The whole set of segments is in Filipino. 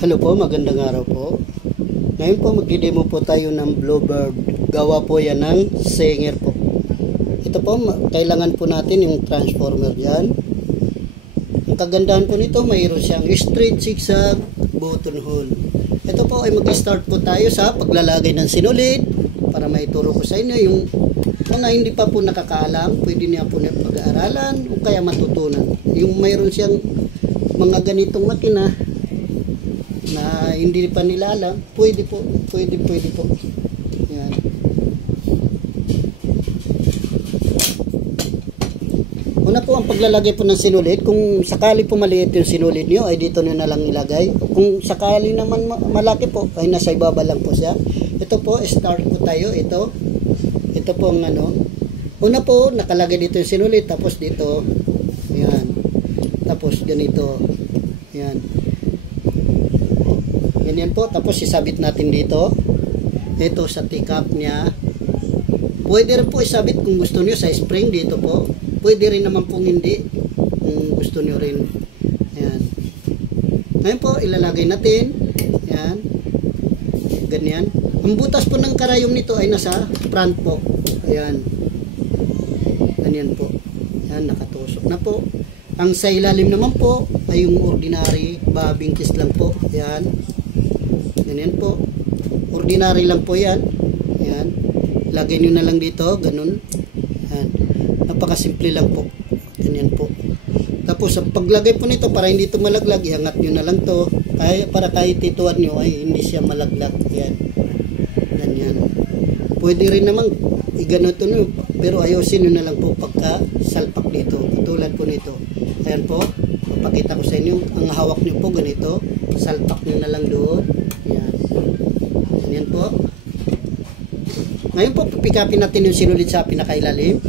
Hello po, magandang araw po. Ngayon po magdi-demo po tayo ng Bluebird. Gawa po yan ng Singer po. Ito po, kailangan po natin yung transformer dyan. Ang kagandahan po nito, mayroon siyang straight zigzag button hole. Ito po ay mag-start po tayo sa paglalagay ng sinulid para maituro ko sa inyo yung mga hindi pa po nakakaalam, pwede niya po na pag-aaralan o kaya matutunan. Yung mayroon siyang mga ganitong makina na hindi pa nila alam, pwede po. Yan. Una po ang paglalagay po ng sinulid. Kung sakali po maliit yung sinulid nyo, ay dito nyo na lang ilagay. Kung sakali naman malaki po, ay nasa ibaba lang po siya. Ito po, start po tayo. Ito po ang ano. Una po, nakalagay dito yung sinulid, tapos dito, yan. Tapos ganito, yan. Ganyan po, tapos isabit natin dito. Ito sa take-up niya. Pwede rin po isabit kung gusto niyo sa spring dito po. Pwede rin naman pong hindi kung gusto niyo rin. Ayan. Ngayon po, ilalagay natin. Ayan. Ganyan. Ang butas po ng karayom nito ay nasa front po. Ayan. Ganyan po. Ayan, nakatusok na po. Ang sa ilalim naman po ay yung ordinary bobbing case lang po. Ayan. Ganyan po. Ordinary lang po yan. Ayan. Lagay nyo na lang dito. Ganun. Ayan. Napakasimple lang po. Ganyan po. Tapos, ang paglagay po nito, para hindi ito malaglag, iangat nyo na lang to. Para kahit ituan nyo, ay hindi siya malaglag. Ayan. Ganyan. Pwede rin naman iganoto nyo. Pero ayusin nyo na lang po pagka salpak dito. Katulad po nito. Ayan po. Papakita ko sa inyo. Ang hawak nyo po ganito. Salpak nyo na lang doon. Ayan. Ayan po. Ngayon po, pipikapin natin yung sinulid sa pinakailalim.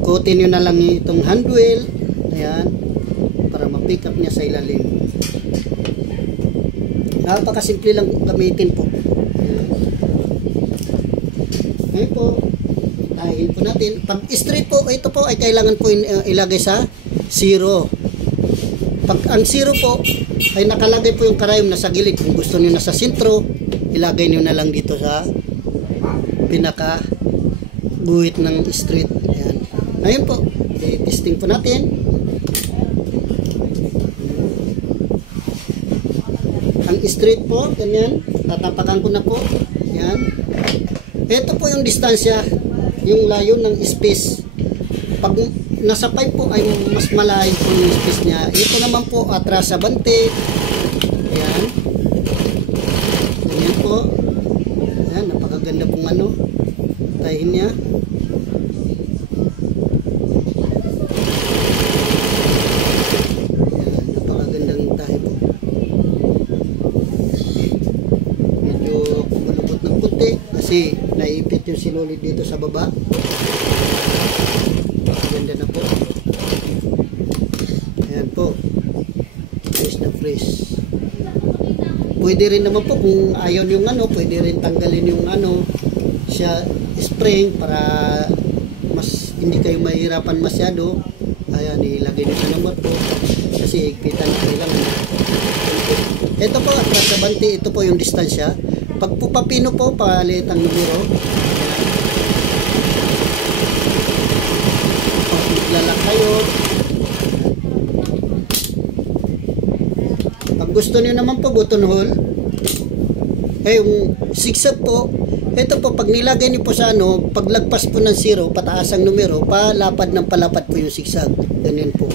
Ikutin nyo na lang itong hand wheel. Ayan. Para ma-pick up niya sa ilalim. Napakasimple lang gamitin po. Ayan. Ngayon po, tahin po natin. Pag straight po, ito po ay kailangan po ilagay sa 0. Pag ang 0 po, ay nakalagay po yung karayom na sa gilid. Kung gusto niyo na sa sentro, ilagay niyo na lang dito sa pinaka guhit ng straight. Ayan. Ngayon po, testing po natin. Ang straight po, ganyan. Tatapakan ko na po. Ayan. Ito po yung distansya, yung layo ng space. Pag nasa pipe po ay mas malayo po yung space niya. Ito naman po atras sa bante. Ayan. Ganyan po. Ayan, napakaganda pong ano. Tahin niya. Ayan, napakagandang tahi po. Medyo malubot ng puti kasi naipit yung sinulid dito sa baba. Ganda na po. Ayan po. Fresh na fresh. Pwede rin naman po kung ayaw yung ano, pwede rin tanggalin yung ano, siya spring para mas hindi kayo mahirapan masyado. Ayan, ilagay nyo sa number po. Kasi higpitan na kailangan. Ito po, atras sa bante, ito po yung distansya. Pag po papino po, palit ang numero. Lalak kayo. Pag gusto niyo naman po button hole, yung zigzag po, ito po pag nilagay niyo po sa ano, paglagpas po ng 0, pataas ang numero, palapad ng palapad po yung zigzag. Ganyan po.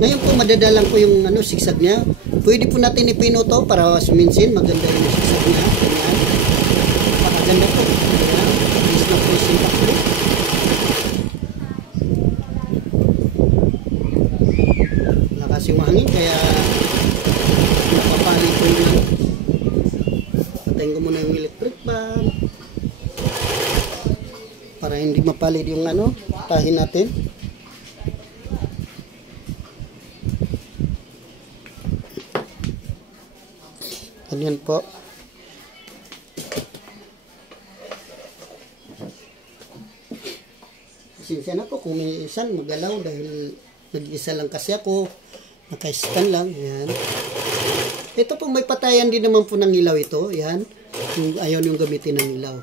Ngayon po madadalang po yung ano, zigzag niya. Pwede po natin ipino to para suminsin, maganda rin yung zigzag niya. Ganyan. Napakaganda po. Ganyan. Please na po yung impact po. Yung hangin kaya napapalit ko yun. Patayin ko muna yung electric fan para hindi mapalit yung ano, tahin natin. Ganyan po. Sinsya na po kung may isan magalaw dahil nag-isa lang kasi ako. Naka-stand lang. Ayan. Ito po may patayan din naman po ng ilaw ito. Yan. Kung ayaw niyong gamitin ng ilaw.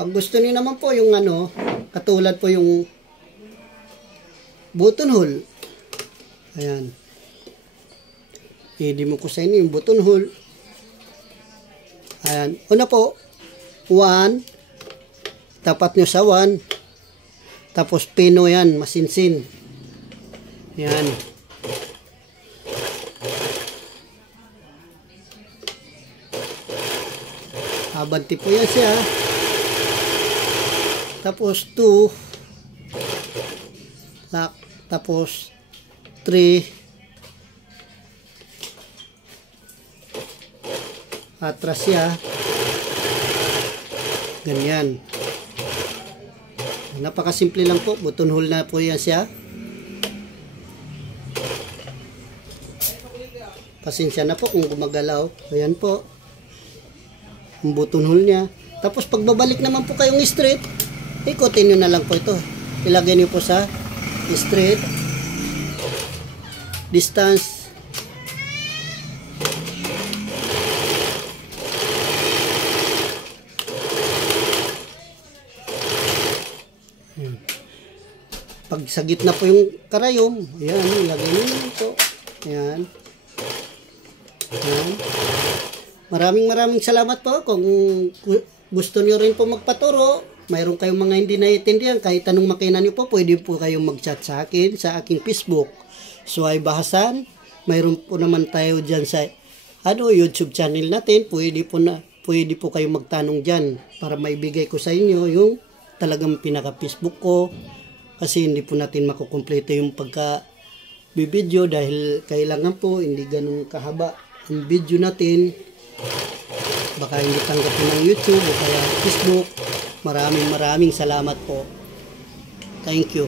Pag gusto niyo naman po yung ano, katulad po yung button hole. Ayan. I-demo ko sa inyo yung button hole. Ayan. Una po, 1. Tapat nyo sa 1. Tapos pino yan, masinsin. Yan. Abanti po yan siya. Tapos 2. Lock. Tapos 3. Atras siya. Ganyan. Napakasimple lang po. Button hole na po yan siya. Pasensya na po kung gumagalaw. Ayan po. Ang button hole niya. Tapos pagbabalik naman po kayong straight, ikutin nyo na lang po ito. Ilagay nyo po sa straight. Distance. Pag sa gitna po yung karayom, ayan, ilagay nyo na po. Ayan. Ayan. Maraming salamat po. Kung gusto nyo rin po magpaturo, mayroon kayong mga hindi naiintindihan, kahit anong makina nyo po, pwede po kayong mag-chat sa akin, sa aking Facebook. So ay bahasan, mayroon po naman tayo dyan sa YouTube channel natin, pwede po kayong magtanong dyan para maibigay ko sa inyo yung talagang pinaka-Facebook ko. Kasi hindi po natin makukumpleto yung pagka-video dahil kailangan po hindi ganun kahaba ang video natin. Baka hindi tanggapin ng YouTube o kaya Facebook. Maraming salamat po. Thank you.